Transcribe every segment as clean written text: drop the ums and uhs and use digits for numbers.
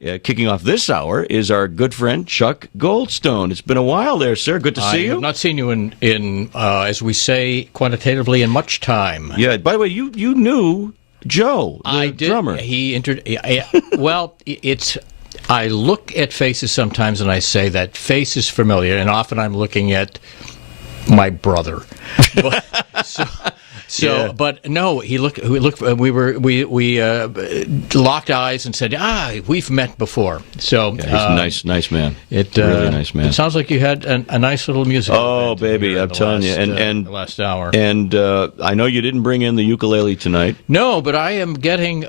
kicking off this hour is our good friend Chuck Goldstone. It's been a while there, sir. Good to see you. I have not seen you in as we say quantitatively, in much time. Yeah. By the way, you knew Joe, the drummer. He entered. Well, it's. I look at faces sometimes, and I say that face is familiar, and often I'm looking at my brother. But no, he looked. We locked eyes and said, we've met before. So he's a nice man. Really nice man. It sounds like you had a nice little music. Oh, baby, I'm telling you, and the last hour. And I know you didn't bring in the ukulele tonight. No, but I am getting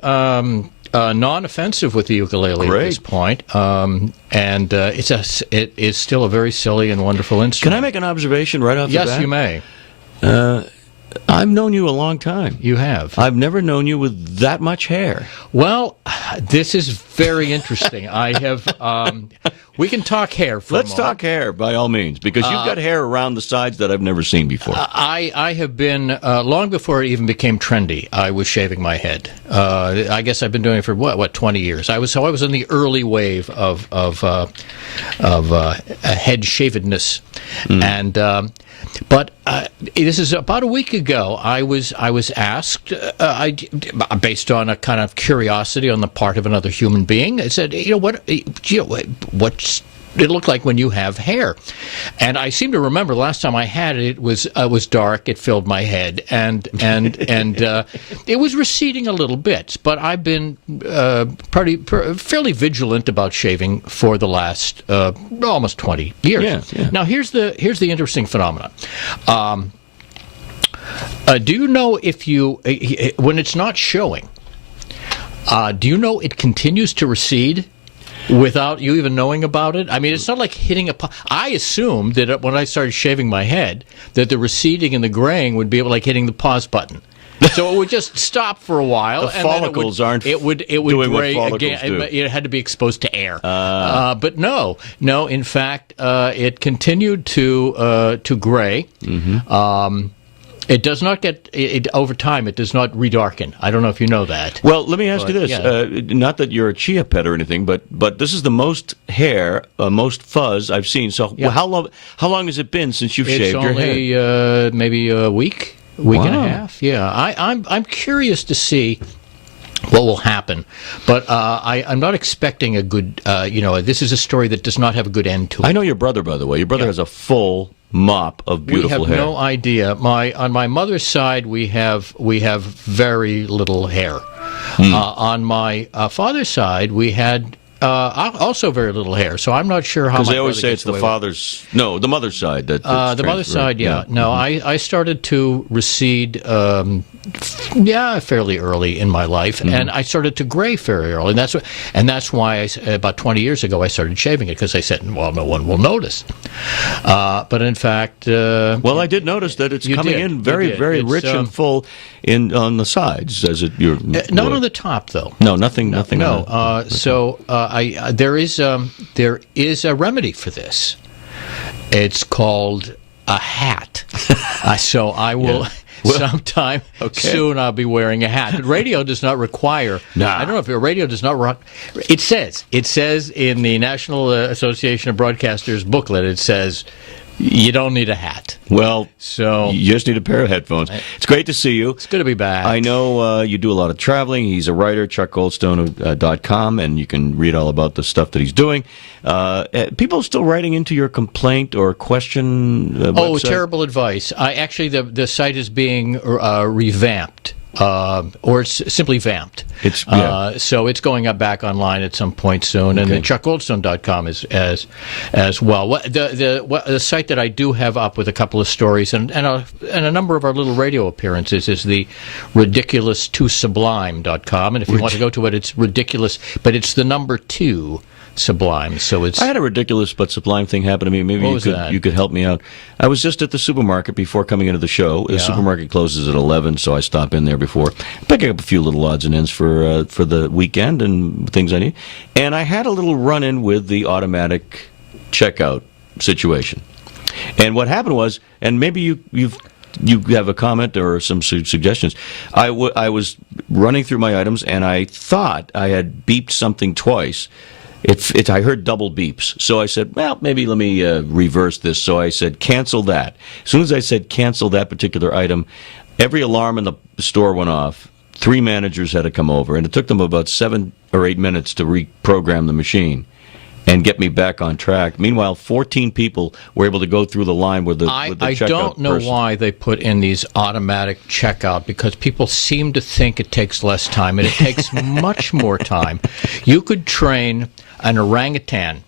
non-offensive with the ukulele at this point, and it is still a very silly and wonderful instrument. Can I make an observation right off the bat? Yes, you may. I've known you a long time. You have. I've never known you with that much hair. Well, this is very interesting. I have. We can talk hair for Let's talk hair, by all means, because you've got hair around the sides that I've never seen before. I have been, long before it even became trendy, I was shaving my head. I guess I've been doing it for, 20 years. I was in the early wave of head shavedness. And... But this is about a week ago. I was asked, based on a kind of curiosity on the part of another human being. I said, what's it look like when you have hair? And I seem to remember last time I had it, it was dark. It filled my head, and it was receding a little bit. But I've been fairly vigilant about shaving for the last almost 20 years. Yeah. Now here's the interesting phenomenon. Do you know if you when it's not showing? Do you know it continues to recede without you even knowing about it? I mean, it's not like hitting I assumed that when I started shaving my head, that the receding and the graying would be like hitting the pause button. So it would just stop for a while. The follicles aren't doing gray what follicles again. do. It had to be exposed to air. But no. In fact, it continued to gray. Mm-hmm. It does not get over time. It does not redarken. I don't know if you know that. Well, let me ask you this: yeah. not that you're a chia pet or anything, but this is the most hair, most fuzz I've seen. So, how long has it been since you've shaved your head? It's only maybe a week and a half. Yeah, I'm curious to see what will happen, but I'm not expecting a good. This is a story that does not have a good end to it. I know your brother, by the way. Your brother has a full mop of beautiful hair. We have no idea. On my mother's side, we have very little hair. On my father's side, we had also very little hair. So I'm not sure how. Because they always say it's the mother's side that. The mother's side, yeah. No, I started to recede. Fairly early in my life, and I started to gray fairly early, and that's why about 20 years ago I started shaving it, because I said, well, no one will notice. But in fact, I did notice that it's coming in very rich and full on the sides, not on the top though. No, nothing. No. There is a remedy for this. It's called a hat. So I will. Yeah. Sometime soon I'll be wearing a hat. But radio does not require. I don't know if your radio does not. It says in the National Association of Broadcasters booklet. It says you don't need a hat. Well, so you just need a pair of headphones. It's great to see you. It's good to be back. I know you do a lot of traveling. He's a writer, chuckgoldstone.com, and you can read all about the stuff that he's doing. People still writing into your complaint or question website? Terrible advice. Actually, the site is being revamped. Or it's simply vamped. So it's going up back online at some point soon, and then chuckgoldstone.com is as well. The site that I do have up with a couple of stories and a number of our little radio appearances is the ridiculous2sublime.com, and if you want to go to it, it's ridiculous, but it's the number 2. Sublime. So it's. I had a ridiculous but sublime thing happen to me. Maybe you could help me out. I was just at the supermarket before coming into the show. The supermarket closes at 11, so I stop in there before, picking up a few little odds and ends for the weekend and things I need. And I had a little run-in with the automatic checkout situation. And what happened was, and maybe you have a comment or some suggestions. I was running through my items, and I thought I had beeped something twice. I heard double beeps. So I said, well, maybe let me reverse this. So I said, cancel that. As soon as I said cancel that particular item, every alarm in the store went off. 3 managers had to come over, and it took them about 7 or 8 minutes to reprogram the machine and get me back on track. Meanwhile, 14 people were able to go through the line with the checkout I don't know person. why they put in these automatic checkout, because people seem to think it takes less time, and it takes much more time. You could train an orangutan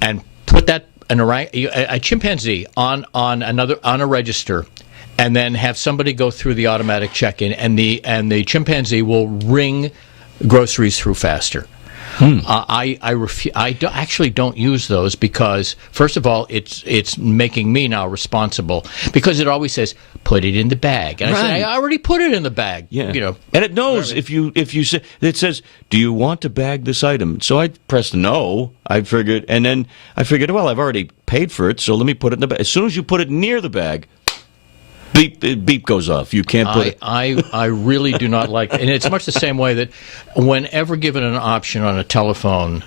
and put a chimpanzee on a register, and then have somebody go through the automatic check-in, and the chimpanzee will ring groceries through faster. I actually don't use those because, first of all, it's making me now responsible, because it always says put it in the bag, and I say I already put it in the bag. Yeah, and it knows if you say, it says, do you want to bag this item? So I pressed no. I figured, well, I've already paid for it, so let me put it in the bag. As soon as you put it near the bag, beep goes off. You can't put it. I really do not like, and it's much the same way that whenever given an option on a telephone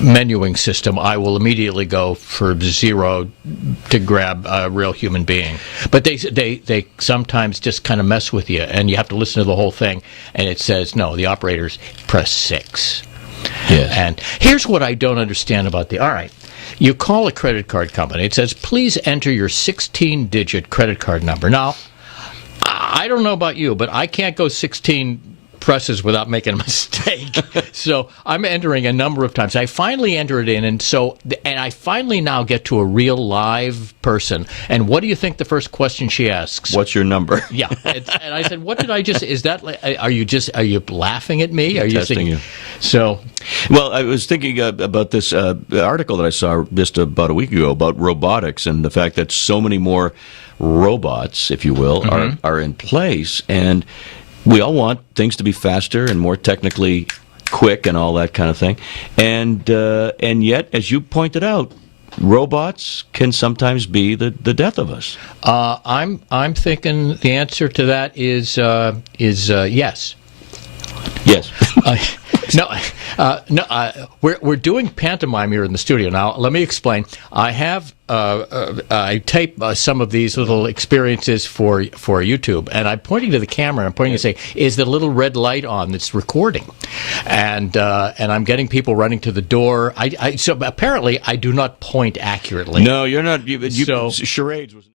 menuing system, I will immediately go for 0 to grab a real human being. But they sometimes just kind of mess with you, and you have to listen to the whole thing, and it says, no, the operators press 6. Yes. And here's what I don't understand about all right. You call a credit card company. It says, please enter your 16-digit credit card number. Now, I don't know about you, but I can't go 16 presses without making a mistake. So I'm entering a number of times. I finally enter it in, and I finally now get to a real live person. And what do you think the first question she asks? What's your number? Yeah. And I said, what did I just, is that, are you laughing at me? Are you testing you? So, well, I was thinking about this article that I saw just about a week ago about robotics and the fact that so many more robots, if you will, are in place, and we all want things to be faster and more technically quick and all that kind of thing, and yet, as you pointed out, robots can sometimes be the death of us. I'm thinking the answer to that is yes. Yes. We're doing pantomime here in the studio. Now, let me explain. I tape some of these little experiences for YouTube, and I'm pointing to the camera. I'm pointing to say, "Is the little red light on that's recording?" And I'm getting people running to the door. So apparently, I do not point accurately. No, you're not. So charades was.